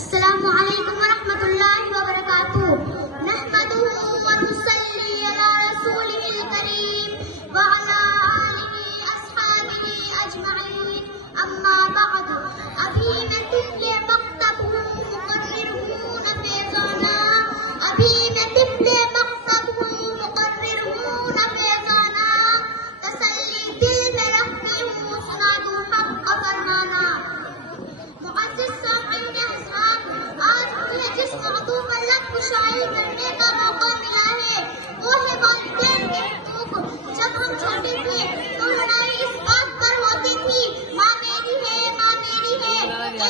अस्सलामु अलैकुम वरहमतुल्लाहि वबरकातुहू। नहमदुहू व नुसल्ली अला रसूलिहिल करीम व अला आलिहि अस्हाबिहि अजमईन। अम्मा बाद, अभी मैं तिफले मक्तब हूँ, मुकर्रिर हूँ न फैज़ाना। अभी मैं तिफले मक्तब हूँ, मुकर्रिर हूँ न फैज़ाना। तसल्ली दिल में रखती हूँ, सुना दूँ हक़ का फरमाना। मुअज़्ज़िज़ सामीन अज़हार, आज मुझे जिस मौजू पर लब कुशाई करने का मौका मिला है वो है वालिदैन के हुकूक। जब हम छोटे थे तो लड़ाई इस बात पर होती थी, माँ मेरी है, माँ मेरी है।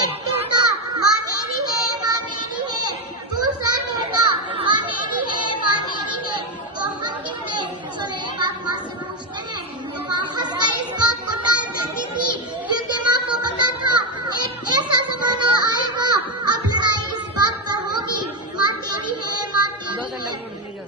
एक कहता माँ मेरी है, माँ मेरी है, दूसरा कहता माँ मेरी है, माँ मेरी है। तो हम कहते चलो ये बात माँ से पूछते हैं। तो माँ हंसकर इस बात को टाल देती थी, क्योंकि माँ को पता था एक ऐसा जमाना आएगा अब लड़ाई इस बात पर होगी, माँ तेरी है, माँ तेरी है।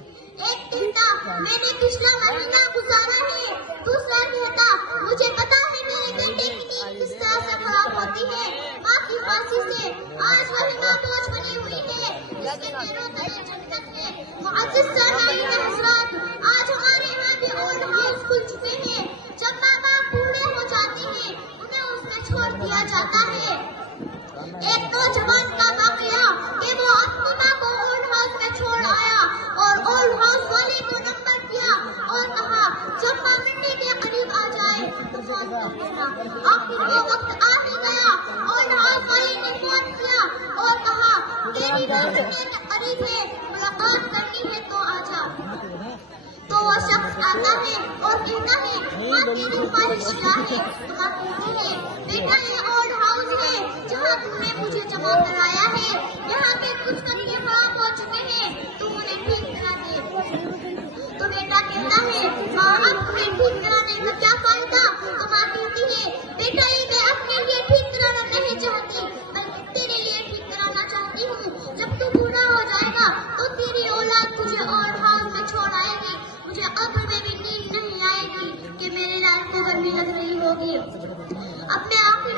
एक कहता मैंने पिछला महीना गुजारा है, दूसरा कहता मुझे पता है मेरे बेटे की नींद किस तरह से खराब होती है, माँ की फांसी से। आज वही माँ बोझ बनी हुई है जिसके पैरों तले जन्नत है। मुअज़्ज़िज़ सामीन हज़रात, आज हमारे यहाँ भी ओल्ड हाउस खुल चुके हैं। जब माँ बाप बूढ़े हो जाते हैं उन्हें उसमें छोड़ दिया जाता है। एक नौजवान का वाकया कि वो अपनी माँ को ओल्ड हाउस में छोड़ आया और ओल्ड हाउस वाले को नंबर किया और कहा जब माँ मिट्टी के करीब आ जाए तो फोन कर देना। आखिर वो वक्त आ ही गया। ओल्ड हाउस वाले ने फोन किया और कहा तेरी माँ मिट्टी के करीब है, मुलाकात करनी है तो आजा। तो वो शख्स आता है और कहता है माँ तेरी ख्वाहिश क्या है? तो माँ कहती है बेटा ये ओल्ड हाउस है जहाँ तुमने मुझे जमा कराया है, यहाँ पे कुछ कमरे खराब हो चुके हैं, तुम उन्हें ठीक करा दे। तो बेटा कहता है माँ अब तुम्हें ठीक कराने का क्या फायदा? तो माँ कहती है बेटा ये मैं अपने लिए ठीक कराना नहीं चाहती बल्कि तेरे लिए ठीक कराना चाहती हूँ। जब तू बूढ़ा हो जाएगा तो तेरी औलाद तुझे ओल्ड हाउस में छोड़ आएगी, मुझे कब्र में भी नींद नहीं आएगी कि मेरे लाल को गर्मी लग रही होगी। अब मैं आखिर